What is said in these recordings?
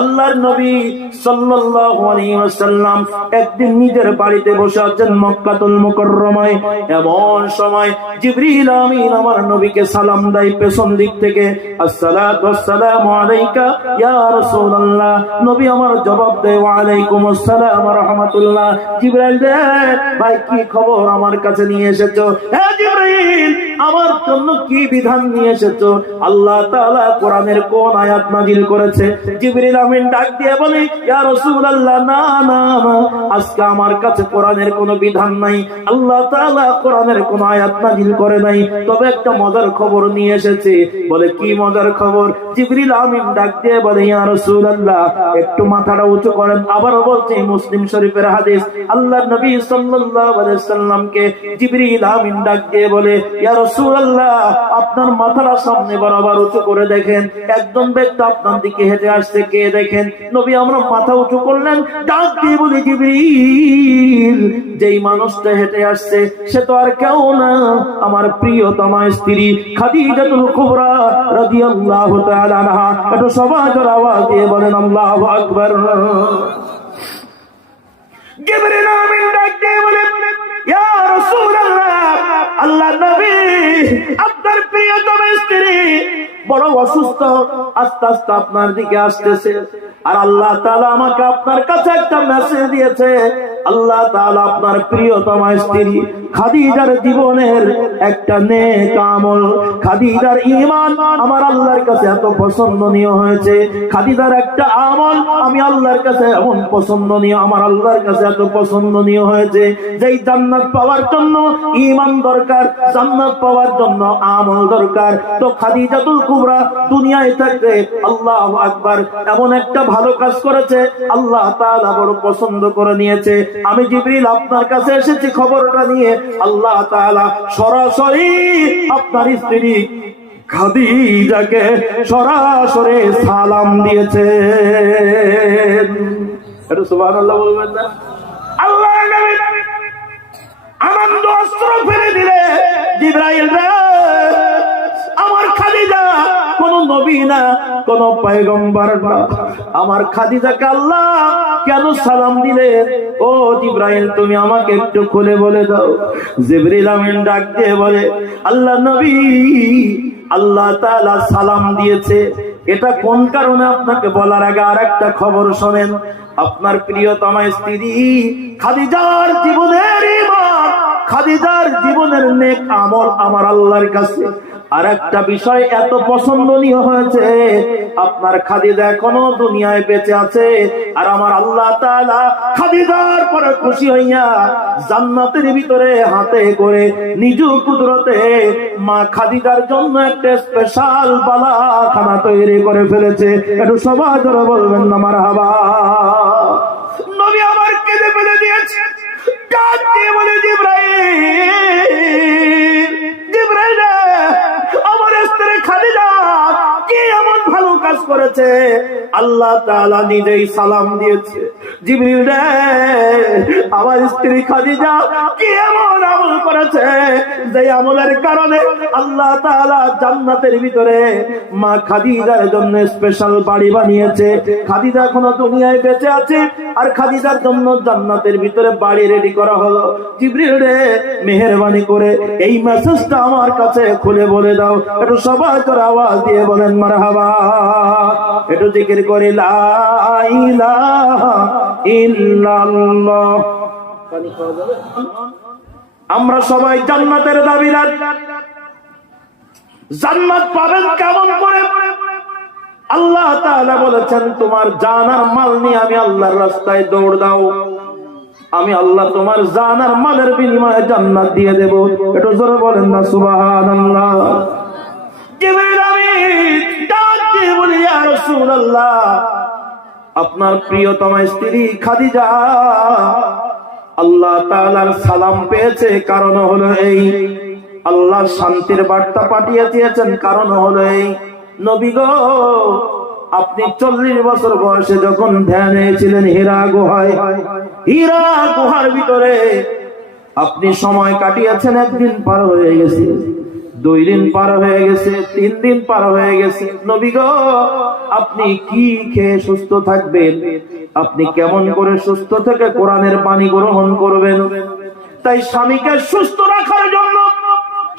আল্লাহর নবী সাল্লাল্লাহু আলাইহি ওয়াসাল্লাম একদিন নিজের বাড়িতে বসে আছেন মক্কাতুল মুকাররমায়। এমন সময় জিবরিল আমিন আমার নবীকে সালাম দেয় পেছন দিক থেকে। আসসালাতু ওয়াসসালামু আলাইকা ইয়া রাসূলুল্লাহ। নবী আমার জবাব দেয়, ওয়া আলাইকুম আসসালাম ওয়া রাহমাতুল্লাহ। জিবরাইল ভাই, কি খবর আমার কাছে নিয়ে এসেছ? হে জিবরাইল আমার জন্য কি বিধান নিয়ে এসেছ? আল্লাহ তাআলা কোরআনের কোন আয়াত নাজিল করেছে? জিবরিল আমিন ডাক দিয়ে বলে, ইয়া না না আজকে আমার কাছে কোরআনের বিধান নাই। আল্লাহ কোরআনের কোনো আয়াত নাজিল করে নাই। তবে একটা মজার খবর নিয়ে এসেছে। বলে, কি মজার খবর? জিবরিল আমিন ডাক দিয়ে বলে, ইয়া একটু মাথাটা উঁচু করেন। আবার বলছে মুসলিম শরীফের হাদিস আল্লাহ নবী সাল্লাল্লাহু আলাইহি সাল্লামকে জিবরিল আমিন ডাক দিয়ে বলে, ইয়া আপনার সামনে বরাবর উঁচু করে দেখেন। ব্যক্তি আপনার দিকে হেঁটে আসছে, কে দেখেন? নবী আমরা মাথা উঁচু করলেন, ডাক দিয়ে বলি যেই মানুষটা হেঁটে আসছে, সে তো আর কেউ না। আমার প্রিয়তমা স্ত্রী খাদিজাতুল কুবরা রাদিয়াল্লাহু তাআলা আনহা, একটু সবাই আওয়াজ দিয়ে বলেন, আল্লাহু আকবার। ডাক দিয়ে আল্লাহ নবী আপনার প্রিয়তম স্ত্রী বড় অসুস্থ, আস্তে আস্তে আপনার দিকে আসতেছে। আর আল্লাহ তাআলা আমাকে আপনার কাছে একটা মেসেজ দিয়েছে। আল্লাহ তাআলা আপনার প্রিয়তমা স্ত্রী খাদিজার জীবনের একটা নেক আমল। খাদিজার ঈমান আমার আল্লাহর কাছে এত পছন্দনীয় হয়েছে। খাদিজার একটা আমল আমি আল্লাহর কাছে এমন পছন্দনীয়, আমার আল্লাহর কাছে এত পছন্দনীয় হয়েছে। যেই জান্নাত পাওয়ার জন্য ঈমান দরকার, জান্নাত পাওয়ার জন্য আমল দরকার। তো খাদিজাতুল কুবরা দুনিয়ায় থাকতে আল্লাহু আকবার এমন একটা ভালো কাজ করেছে, আল্লাহ তাআলা বড় পছন্দ করে নিয়েছে। আমি জিবরিল আপনার কাছে এসেছি খবরটা নিয়ে, আল্লাহ তাআলা সরাসরি আপনার স্ত্রী খাদিজাকে সরাসরি সালাম দিয়েছে। এটা সুবহানাল্লাহ বলবেন না? আল্লাহ নবী আনন্দ অস্ত্র ফেলে দিলে আমার খাদিজা কোন নবী না, কোন পয়গম্বর না। আমার খাদিজাকে আল্লাহ কেন সালাম দিলে? ও জিব্রাইল, তুমি আমাকে একটু খুলে বলে দাও। জিবরিল আমিন ডাক দিয়ে বলে, আল্লাহ নবী, আল্লাহ তাআলা সালাম দিয়েছে। এটা কোন কারণে আপনাকে বলার আগে আর একটা খবর শোনেন? আপনার প্রিয়তমা স্ত্রী খাদিজার জীবনের ইমান খাদিজার জীবনের নেক আমল আমার আল্লাহর কাছে। আর একটা বিষয় এত পছন্দনীয় হয়েছে, আপনার খাদিজা এখনও দুনিয়ায় বেঁচে আছে, আর আমার আল্লাহ তাআলা খাদিজার পরে খুশি হইয়া জান্নাতের ভিতরে হাতে করে নিজ কুদরতে মা খাদিজার জন্য একটা স্পেশাল বালাখানা তৈরি করে ফেলেছে। একটু সবাই ধরে বলবেন না আমার হাবা নবী আমার কেঁদে ফেলে দিয়েছে ডাক দিয়ে বলে জিব্রাইল করেছে আল্লাহ তাআলা নিজেই সালাম দিয়েছে। জিবরিল রে, আমার স্ত্রী খাদিজা, কি এমন আমল করেছে যে আমলের কারণে আল্লাহ তাআলা জান্নাতের ভিতরে মা খাদিজার জন্য স্পেশাল বাড়ি বানিয়েছে। খাদিজা এখনও দুনিয়ায় বেঁচে আছে, আর খাদিজার জন্য জান্নাতের ভিতরে বাড়ি রেডি করা হলো। জিবরিল রে, মেহেরবানি করে এই মেসেজটা আমার কাছে খুলে বলে দাও। একটু সবাই করে আওয়াজ দিয়ে বলেন, মারহাবা। একটু জিকির করে? আমরা সবাই জান্নাতের দাবিদার। জান্নাত পাবেন কেমন করে? আল্লাহ তাআলা বলেছেন, তোমার জানার মাল নিয়ে আমি আল্লাহর রাস্তায় দৌড় দাও। আমি আল্লাহ তোমার জানার মালের বিনিময়ে জান্নাত দিয়ে দেব। একটু জোরে বলেন না, সুবহানাল্লাহ। আপনার প্রিয়তমা স্ত্রী খাদিজা। আল্লাহ তাআলার সালাম পেয়েছে, কারণ হলো এই। আল্লাহ শান্তির বার্তা পাঠিয়ে দিয়েছেন, কারণ হলো এই। নবী গো, আপনি চল্লিশ বছর বয়সে যখন ধ্যানে ছিলেন হীরা গুহায়, হীরা গুহার ভিতরে আপনি সময় কাটিয়েছেন, একদিন পার হয়ে গেছে। দুই দিন পার হয়ে গেছে, তিন দিন পার হয়ে গেছে। নবী গো, আপনি কি খেয়ে সুস্থ থাকবেন? আপনি কেমন করে সুস্থ থেকে কোরআনের পানি গ্রহণ করবেন? তাই স্বামীকে সুস্থ রাখার জন্য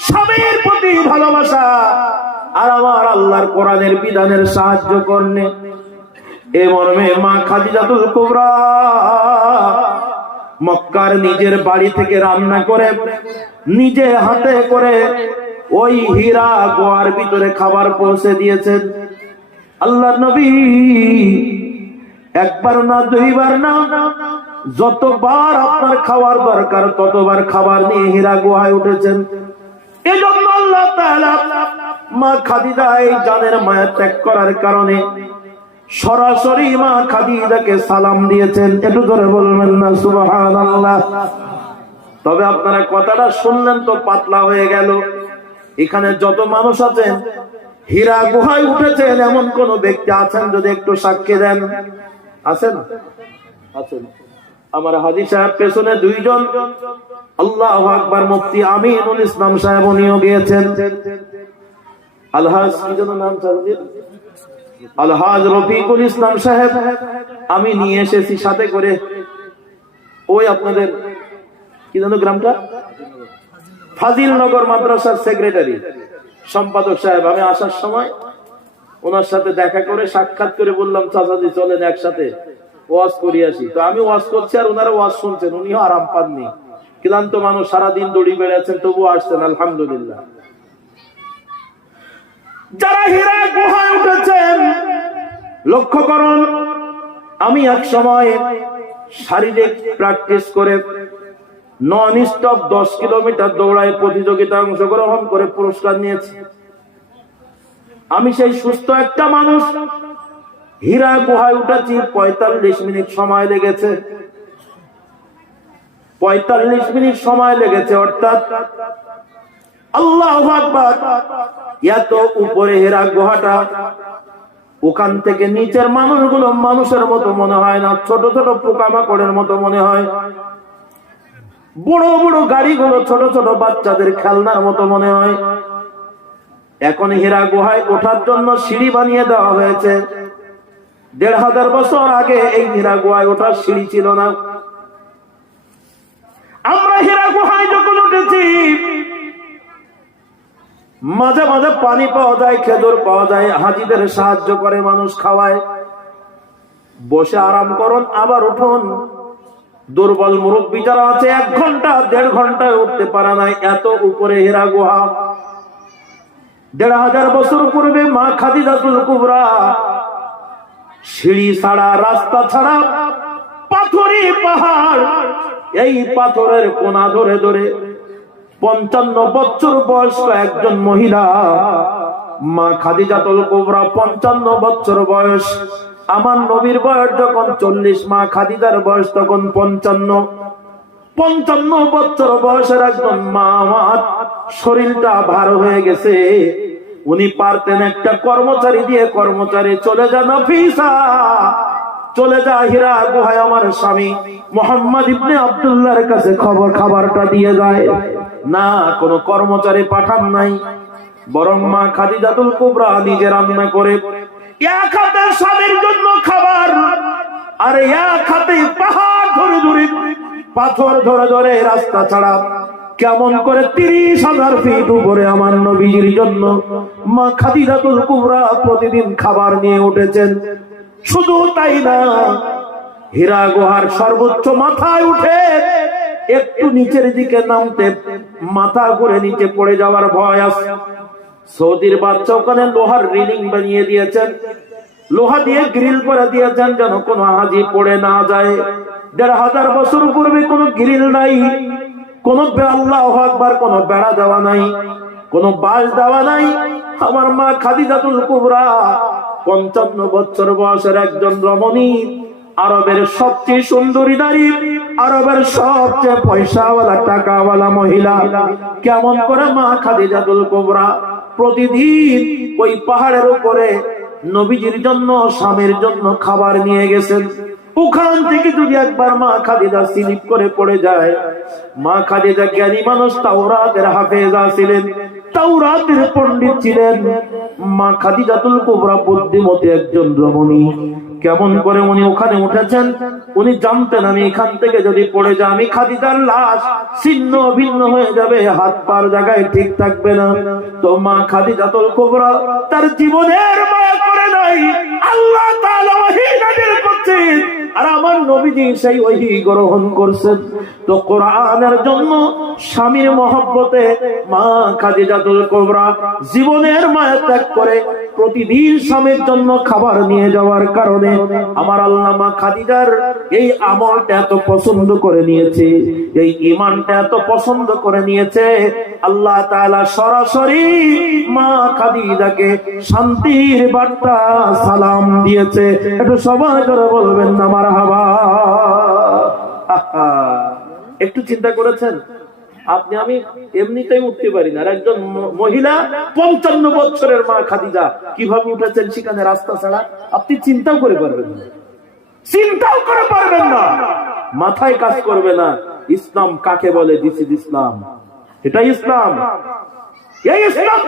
স্বামীর প্রতি ভালোবাসা আর আমার আল্লাহর কোরআনের বিধানের সাহায্য করনে। এ মর্মে মা খাদিজাতুল কুবরা মক্কার নিজের বাড়ি থেকে রান্না করে, নিজে হাতে করে ওই হীরা গোয়ার ভিতরে খাবার পৌঁছে দিয়েছেন। আল্লাহ নবী একবার না দুইবার না যতবার আপনার খাওয়ার দরকার, ততবার খাবার নিয়ে হীরা গুহায় উঠেছেন। এই জন্য আল্লাহ তাআলা মা খাদিজা এই জানের মায়া ত্যাগ করার কারণে সরাসরি মা খাদিজাকে সালাম দিয়েছেন। একটু ধরে বলবেন না, সুবহানাল্লাহ। তবে আপনারা কথাটা শুনলেন তো পাতলা হয়ে গেল। এখানে যত মানুষ আছেন, হীরা গুহায় উঠেছেন, এমন কোন ব্যক্তি আছেন যদি একটু সাক্ষী দেন। আছেন আছেন আমার হাজি সাহেব পেছনে দুইজন, আল্লাহ আকবার মুফতি আমিনুল ইসলাম সাহেব উনিও গিয়েছেন। আলহাজ, কি নাম আলহাজ রফিকুল ইসলাম সাহেব, আমি নিয়ে এসেছি সাথে করে। ওই আপনাদের, কি জানো গ্রামটা? ফাজিলনগর মাদ্রাসার সেক্রেটারি সম্পাদক সাহেব। আমি আসার সময় ওনার সাথে দেখা করে সাক্ষাৎ করে বললাম, চাচাজি, চলেন একসাথে ওয়াজ করি আসি। তো আমি ওয়াজ করছি আর ওনারা ওয়াজ শুনছেন, উনিও আরাম পাননি। ক্লান্ত মানুষ, সারাদিন দড়ি বেড়েছেন তবুও আসছেন, আলহামদুলিল্লাহ। যারা হীরা গুহায় উঠেছেন, লক্ষ্য করুন, আমি এক সময় শারীরিক প্র্যাকটিস করে নন স্টপ দশ কিলোমিটার দৌড়ায় প্রতিযোগিতায় অংশগ্রহণ করে পুরস্কার নিয়েছি। আমি সেই সুস্থ একটা মানুষ। হীরা গুহায় উঠেছি, পঁয়তাল্লিশ মিনিট সময় লেগেছে। পঁয়তাল্লিশ মিনিট সময় লেগেছে, অর্থাৎ আল্লাহ এত উপরে হেরা গুহাটা, ওখান থেকে নিচের মানুষগুলো মানুষের মতো মনে হয় না, ছোট ছোট পোকামাকড়ের মতো মনে হয়। বড় বড় গাড়িগুলো ছোট ছোট বাচ্চাদের খেলনার মতো মনে হয়। এখন হীরা গুহায় ওঠার জন্য সিঁড়ি বানিয়ে দেওয়া হয়েছে। দেড় হাজার বছর আগে এই হীরা গুহায় ওঠার সিঁড়ি ছিল না। আমরা হীরা গুহায় যখন উঠেছি, মাঝে মাঝে পানি পাওয়া যায়, খেজুর পাওয়া যায়, হাজিদের সাহায্য করে মানুষ খাওয়ায়। বসে আরাম করুন, আবার উঠুন। দুর্বল মুরব্বী যারা আছে, এক ঘণ্টা, দেড় ঘন্টায় উঠতে পারে নাই, এত উপরে হীরা গুহা। দেড় হাজার বছর পূর্বে মা খাদিজাতুল কুবরা সিঁড়ি ছাড়া, রাস্তা ছাড়া, পাথরি পাহাড়, এই পাথরের কোনা ধরে ধরে পঞ্চান্ন বছর বয়স্ক একজন মহিলা, মা খাদিজাতুল কুবরা পঞ্চান্ন বছর বয়স আমার নবীর বয়স যখন চল্লিশ, মা খাদিজার বয়স তখন পঞ্চান্ন। পঞ্চান্ন বছর বয়সের একজন মা আমার শরীরটা ভার হয়ে গেছে। উনি পারতেন একটা কর্মচারী দিয়ে কর্মচারী চলে যান অফিসা। চলে যা হীরা গুহায় আমার স্বামী মোহাম্মদ ইবনে আব্দুল্লাহর কাছে খবর খাবারটা দিয়ে যায়। না, কোনো কর্মচারী পাঠান নাই। বরং মা খাদিজাতুল কুবরা নিজে রান্না করে এক হাতে স্বামীর জন্য খাবার, আর এক হাতে পাহাড় ধরে ধরে, পাথর ধরে ধরে রাস্তা ছাড়া কেমন করে তিরিশ হাজার ফিট উপরে আমার নবীজির জন্য মা খাদিজাতুল কুবরা প্রতিদিন খাবার নিয়ে উঠেছেন। শুধু তাই না, হীরা গুহার সর্বোচ্চ মাথায় উঠে একটু নিচের দিকে নামতে মাথা করে নিচে পড়ে যাওয়ার ভয় আছে। সৌদির বাচ্চা ওখানে লোহার রিলিং বানিয়ে দিয়েছেন। লোহা দিয়ে গ্রিল করে দিয়েছেন যেন কোনো হাজি পড়ে না যায়। দেড় হাজার বছর পূর্বে কোনো গ্রিল নাই, কোন আল্লাহ কোন বেড়া দেওয়া নাই, কোন বাস দেওয়া নাই। আমার মা খাদিজাতুল কুবরা পঞ্চান্ন বছর বয়সের একজন রমণী, আরবের সবচেয়ে সুন্দরী নারী, আরবের সবচেয়ে পয়সাওয়ালা, টাকাওয়ালা মহিলা। কেমন করে মা খাদিজাতুল কুবরা প্রতিদিন ওই পাহাড়ের উপরে নবীজির জন্য, স্বামীর জন্য খাবার নিয়ে গেছেন। ওখান থেকে যদি একবার মা খাদিদা সিলিপ করে পড়ে যায়, মা খাদিদা জ্ঞানী মানুষ তাওরাতের হাফেজা ছিলেন তাওরাতের পণ্ডিত ছিলেন মা খাদিজাতুল কুবরা বুদ্ধিমতী একজন রমণী। কেমন করে উনি ওখানে উঠেছেন? উনি জানতেন আমি এখান থেকে যদি পড়ে যাই, আমি খাদিজার লাশ ছিন্ন ভিন্ন হয়ে যাবে, হাত পার জায়গায় ঠিক থাকবে না। তো মা খাদিজাতুল কুবরা তার জীবনের মায়া করে নাই। আল্লাহ তাআলা ওহী নাযিল করছেন। আর আমার নবীজি সেই ওহী গ্রহণ করছেন। তো কোরআনের জন্য স্বামীর মহব্বতে মা খাদিজাতুল কুবরা জীবনের মায়া ত্যাগ করে প্রতিদিন স্বামীর জন্য খাবার নিয়ে যাওয়ার কারণে আমার আল্লাহ মা খাদিজার এই আমলটা এত পছন্দ করে নিয়েছে, এই ইমানটা এত পছন্দ করে নিয়েছে। আল্লাহ সরাসরি মা খাদিজাকে শান্তির বার্তা সালাম দিয়েছে। একটু সবাই করে বলবেন, আমার একটু চিন্তা করেছেন? আপনি, আমি এমনিতেই উঠতে পারি না। একজন মহিলা পঞ্চান্ন বছরের মা খাদিজা, কীভাবে উঠেছেন সেখানে রাস্তা ছাড়া? আপনি চিন্তাও করে পারবেন না। চিন্তাও করে পারবেন না। মাথায় কাজ করবে না। ইসলাম কাকে বলে? দিস ইসলাম এটা ইসলাম। এই ইসলাম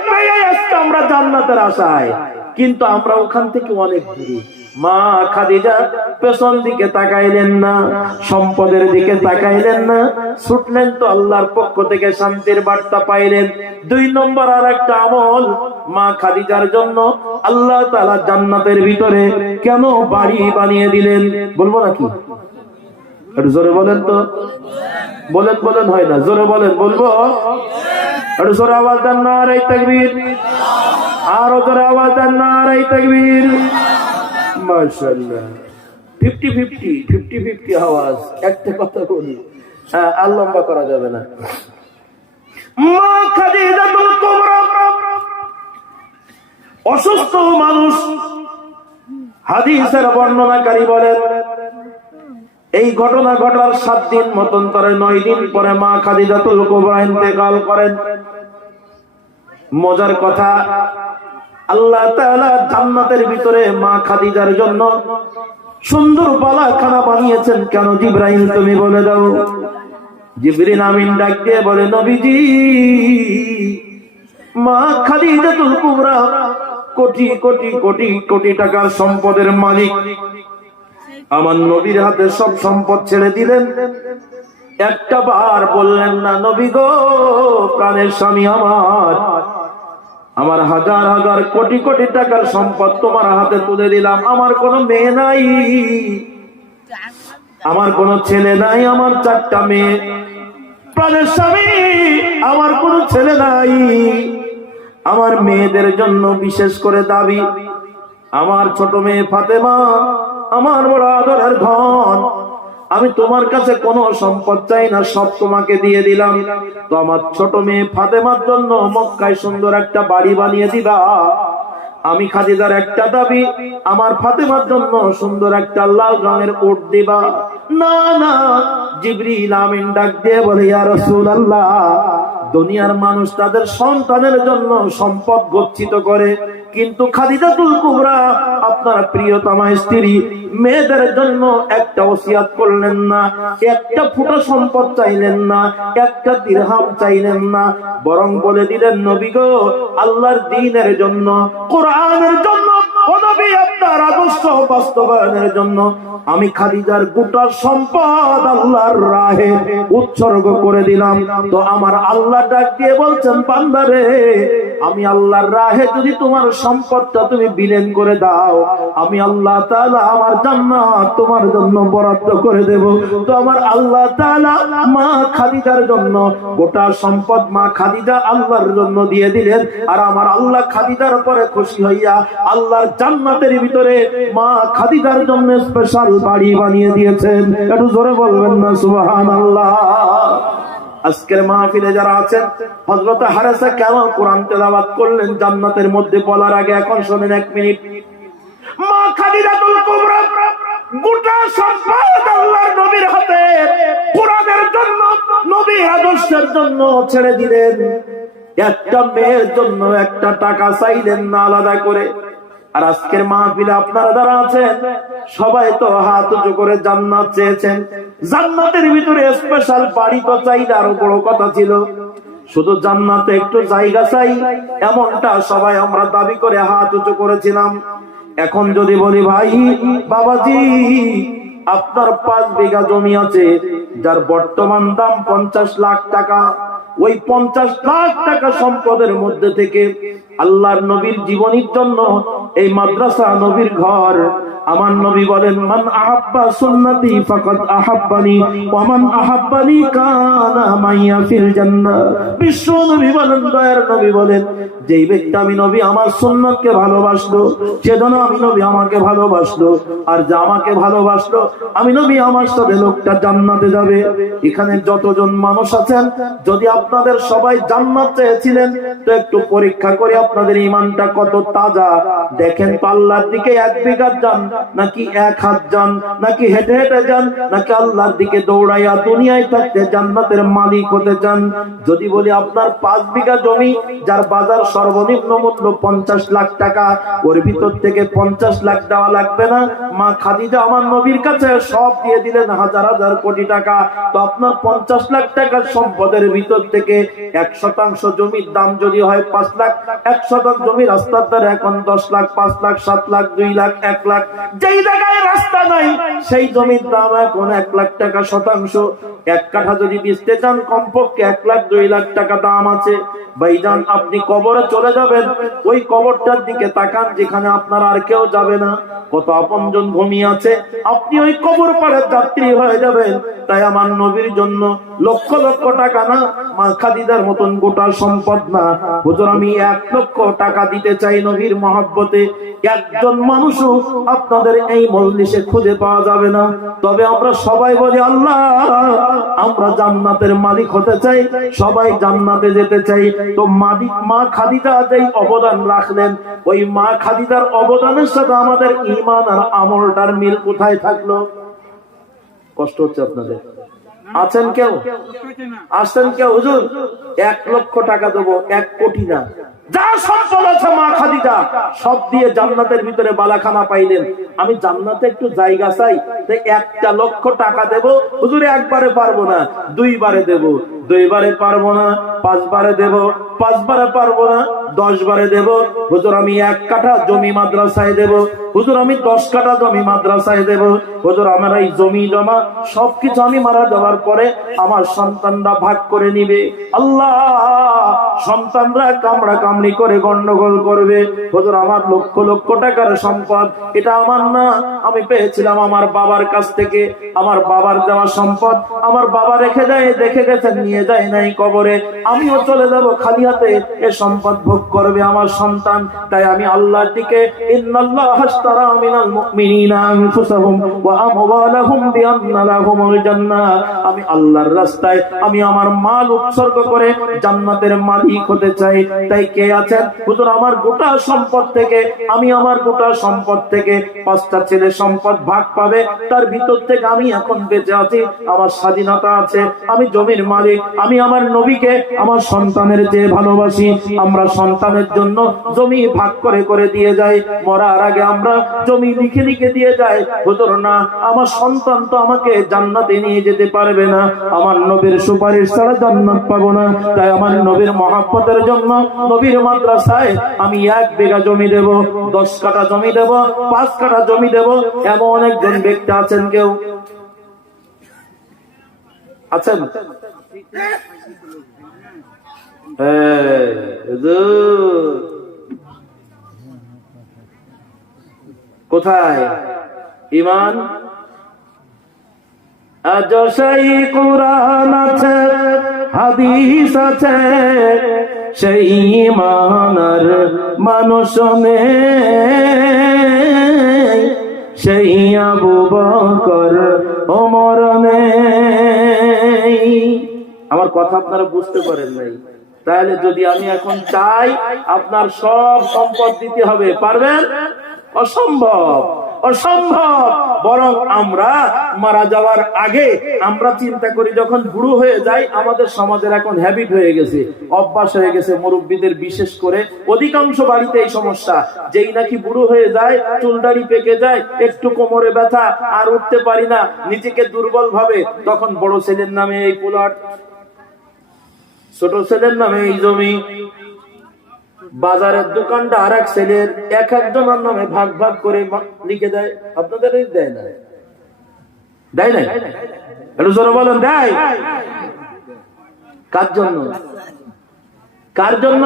আমরা জান্নাতের আশায়। কিন্তু আমরা ওখান থেকে অনেক দূরে। মা খাদিজা পেছন দিকে তাকাইলেন না, সম্পদের দিকে তাকাইলেন না। ছুটলেন তো আল্লাহর পক্ষ থেকে শান্তির বার্তা পাইলেন। দুই নম্বর আর একটা আমল মা খাদিজার জন্য। আল্লাহ তাআলা জান্নাতের ভিতরে কেন বাড়ি বানিয়ে দিলেন? বলব নাকি? একটু জোরে বলেন তো। বলেন বলেন, হয় না। জোরে বলেন, বলব। একটু জোরে আওয়াজ দেন না আর এই তাকবীর। আরও জোরে আওয়াজ দেন না আর এই মাশাআল্লাহ। ফিফটি ফিফটি ফিফটি ফিফটি আওয়াজ, একটা কথা বলি। হ্যাঁ আর লম্বা করা যাবে না। মা খাদিজাতুল কুবরা অসুস্থ মানুষ। হাদিসের বর্ণনাকারী বলেন, এই ঘটনা ঘটার সাত দিন মতন করে নয় দিন পরে মা খাদিজাতুল কুবরা ইন্তেকাল করেন। মজার কথা আল্লাহ তাআলা জান্নাতের ভিতরে মা খাদিজার জন্য সুন্দর বালাখানা বানিয়েছেন। কেন জিব্রাহিম তুমি বলে দাও। জিবরিল আমিন ডাক দিয়ে বলে, নবীজি, মা খাদিজাতুল কুবরা কোটি কোটি কোটি কোটি টাকার সম্পদের মালিক। আমার নবীর হাতে সব সম্পদ ছেড়ে দিলেন। একটা বার বললেন, না নবী গো, প্রাণের স্বামী আমার। আমার হাজার হাজার কোটি কোটি টাকার সম্পদ তোমার হাতে তুলে দিলাম। আমার কোনো মেয়ে নাই। আমার কোনো ছেলে নাই, আমার চারটা মেয়ে। প্রাণের স্বামী, আমার কোনো ছেলে নাই। আমার মেয়েদের জন্য বিশেষ করে দাবি, আমার ছোট মেয়ে ফাতেমা, আমার বড় আদরের ধন আমি তোমার কাছে কোনো সম্পদ চাই না, সব তোমাকে দিয়ে দিলাম। তো আমার ছোট মেয়ে ফাতেমার জন্য মক্কায় সুন্দর একটা বাড়ি বানিয়ে দিবা। আমি খাদিজার একটা দাবি, আমার ফাতেমার জন্য সুন্দর একটা লাল রঙের কোট দিবা। না না, জিবরিল আমিন ডাক দিয়ে বলে, ইয়া রাসূলুল্লাহ, দুনিয়ার মানুষ তাদের সন্তানের জন্য সম্পদ গচ্ছিত করে। কিন্তু খাদিজাতুল কুবরা আপনার প্রিয়তমা স্ত্রী মেয়েদের জন্য একটা ওসিয়াত করলেন না, একটা ফুটা সম্পদ চাইলেন না, একটা দিরহাম চাইলেন না, বরং বলে দিলেন, নবী গো, আল্লাহর দ্বীনের জন্য, কোরআনের জন্য বাস্তবায়নের জন্য আমি খাদিজার গোটা সম্পদ আল্লাহর রাহে উৎসর্গ করে দিলাম। তো আমার আল্লাহ ডাক দিয়ে বলছেন বান্দারে আমি আল্লাহর রাহে যদি তোমার সম্পদটা তুমি বিলেন করে দাও, আমি আল্লাহ তাআলা আমার জান্নাত তোমার জন্য বরাদ্দ করে দেব। তো আমার আল্লাহ তাআলা মা খাদিজার জন্য, গোটা সম্পদ মা খাদিজা আল্লাহর জন্য দিয়ে দিলেন। আর আমার আল্লাহ খাদিজার পরে খুশি হইয়া আল্লাহর জান্নাতের ভিতরে মা খাদিজার জন্য স্পেশাল বাড়ি বানিয়ে দিয়েছেন। একটু জোরে বলবেন না, সুবহানাল্লাহ। আজকের মাহফিলে যারা আছেন, হযরত হারেসা কেন কোরআন তেলাওয়াত করলেন জান্নাতের মধ্যে বলার আগে এখন শোনেন এক মিনিট। জন্য ছেড়ে দিলেন। একটা মেয়ের জন্য একটা টাকা চাইলেন না আলাদা করে। আর আজকের মাহফিলে আপনারা যারা আছেন, সবাই তো হাত উঁচু করে জান্নাত চেয়েছেন। জান্নাতের ভিতরে স্পেশাল বাড়ি তো চাইলে আরও বড় কথা ছিল। শুধু জান্নাতে একটু জায়গা চাই, এমনটা সবাই আমরা দাবি করে হাত উঁচু করেছিলাম। এখন যদি বলি, ভাই, বাবাজি, আপনার পাঁচ বিঘা জমি আছে, যার বর্তমান দাম পঞ্চাশ লাখ টাকা, ওই পঞ্চাশ লাখ টাকা সম্পদের মধ্যে থেকে আল্লাহর নবীর জীবনীর জন্য এই মাদ্রাসা নবীর ঘর আমার নবী বলেন, মান আহাব্বা সুন্নতি ফাকাদ আহাব্বানি, ওয়া মান আহাব্বানি কানা মাইয়া ফিল জান্নাহ। বিশ্ব নবী বলেন, দয়ার নবী বলেন, যেই ব্যক্তি আমি নবী আমার সুন্নতকে ভালোবাসলো, সেজন্য আমি নবী আমাকে ভালোবাসলো, আর যা আমাকে ভালোবাসলো, আমি নবী আমার সাথে লোকটা জান্নাতে যাবে। এখানে যতজন মানুষ আছেন, যদি আপনাদের সবাই জান্নাত চেয়েছিলেন, তো একটু পরীক্ষা করে আপনাদের ইমানটা কত তাজা। দেখেন পাল্লার দিকে এক বিঘা যান নাকি এক হাত যান, নাকি হেঁটে হেঁটে যান, নাকি আল্লাহর দিকে দৌড়াইয়া দুনিয়ায় থাকতে জান্নাতের মালিক হতে চান? যদি বলি আপনার পাঁচ বিঘা জমি, যার বাজার সর্বনিম্ন মূল্য পঞ্চাশ লাখ টাকা, ওর ভিতর থেকে পঞ্চাশ লাখ দেওয়া লাগবে না। মা খাদিজা আমার নবীর কাছে সব দিয়ে দিলেন হাজার হাজার কোটি টাকা। তো আপনার পঞ্চাশ লাখ টাকার সম্পদের ভিতর থেকে এক শতাংশ জমির দাম যদি হয় পাঁচ লাখ, এক শতাংশ জমি রাস্তার দ্বারা এখন দশ লাখ, পাঁচ লাখ, সাত লাখ, দুই লাখ, এক লাখ। যেই জায়গায় রাস্তা নাই, সেই জমির দাম এখন এক লাখ টাকা শতাংশ। এক কাঠা যদি বেচতে চান, কমপক্ষে এক লাখ দুই লাখ টাকা দাম আছে। ভাইজান, আপনি কবরে চলে যাবেন। ওই কবরটার দিকে তাকান, যেখানে আপনার আর কেউ যাবে না। কত আপনজন ঘুমিয়ে আছে। আপনি ওই কবর পাড়ের যাত্রী হয়ে যাবেন। তাই আমার নবীর জন্য লক্ষ লক্ষ টাকা না, মা খাদিদার মতন গোটা সম্পদ না। হুজুর, আমি এক লক্ষ টাকা দিতে চাই নবীর মহব্বতে। একজন মানুষও আপনাদের এই মজলিসে খুঁজে পাওয়া যাবে না। তবে আমরা সবাই বলি, আল্লাহ, আমরা জান্নাতের মালিক হতে চাই, সবাই জান্নাতে যেতে চাই। তো মালিক মা খাদিজা যেই অবদান রাখলেন, ওই মা খাদিদার অবদানের সাথে আমাদের ইমান আর আমলটার মিল কোথায় থাকল? কষ্ট হচ্ছে আপনাদের। আছেন কেউ? আসছেন কেউ? হুজুর, এক লক্ষ টাকা দেবো, এক কোটি না। যা সম্পদ আছে মা খাদিজা, সব দিয়ে জান্নাতের ভিতরে বালাখানা পাইলেন। আমি জান্নাতে একটু জায়গা চাই একটা লক্ষ টাকা দেব। হুজুরে, একবারে পারব না, দুইবারে দেব। দুইবারে পারব না পাঁচবারে দেব, পাঁচবারে পারব না দশ বারে দেব। হুজুর, আমি এক কাঠা জমি মাদ্রাসায় দেব। হুজুর, আমি দশ কাঠা জমি মাদ্রাসায় দেব। হুজুর, আমার এই জমি জমা, সবকিছু আমি মারা যাওয়ার পরে আমার সন্তানরা ভাগ করে নিবে। আল্লাহ, সন্তানরা কামড়া কামড়ি করে গন্ডগোল করবে। হুজুর, আমার লক্ষ লক্ষ টাকার সম্পদ, এটা আমার না। আমি পেয়েছিলাম আমার বাবার কাছ থেকে। আমার বাবার দেওয়া সম্পদ, আমার বাবা রেখে দেয়, দেখে গেছেন, নিয়ে যায় নাই কবরে। আমিও চলে যাব খালি হাতে এ সম্পদ ভোগ করবে আমার সন্তান। তাই আমি আল্লাহর দিকে আমি আল্লাহর রাস্তায় আমি আমার মাল উৎসর্গ করে জান্নাতের মালিক হতে চাই। তাই কে আছেন? হুজুর, আমার গোটা সম্পদ থেকে, আমি আমার গোটা সম্পদ থেকে পাঁচটা ছেলে সম্পদ ভাগ পাবে। তার ভিতর থেকে আমি এখন বেঁচে আছি। আমার স্বাধীনতা আছে। আমি জমির মালিক। আমি আমার নবীকে আমার সন্তানের চেয়ে ভালোবাসি, আমরা সন্তানের জন্য জমি ভাগ করে করে দিয়ে যাই। মরার আগে আমরা জমি লিখে লিখে দিয়ে যাই। হুজুর, না, আমার সন্তান তো আমাকে জান্নাতে নিয়ে যেতে পারবে না। আমার নবীর সুপারিশ ছাড়া জান্নাত পাবো না। তাই আমার নবীর মহাব্বতের জন্য নবীর মাদ্রাসায় আমি এক বিঘা জমি দেব, দশ কাঠা জমি দেব, পাঁচ কাঠা জমি দেব। এমন একজন ব্যক্তি আছেন কেউ? আছেন। কোথায়? ইমান? সেই আছে, হাদিস আছে, সেই ইমানার মানুষ সেই আবু বকর, ওমর আমার কথা আপনারা বুঝতে পারেন নাই। তাহলে যদি আমি এখন চাই, আপনার সব সম্পদ দিতে হবে, পারবেন? অসম্ভব অসম্ভব। বরং আমরা মারা যাওয়ার আগে আমরা চিন্তা করি, যখন বুড়ো হয়ে যাই, আমাদের সমাজের এখন হ্যাবিট হয়ে গেছে, অভ্যাস হয়ে গেছে মুরব্বীদের বিশেষ করে। অধিকাংশ বাড়িতে এই সমস্যা। যেই নাকি বুড়ো হয়ে যায় চুলদাড়ি পেকে যায়, একটু কোমরে ব্যথা, আর উঠতে পারি না, নিজেকে দুর্বল ভাবে। তখন বড় ছেলের নামে এই পোলাট ছোট ছেলের নামে এই জমি। বাজারের দোকানটা আর এক ছেলের, এক একজনের নামে ভাগ ভাগ করে লিখে দেয়। আপনাদের দেয় না? দেয় নাই? একটু বলেন, দেয়? কার জন্য? কার জন্য?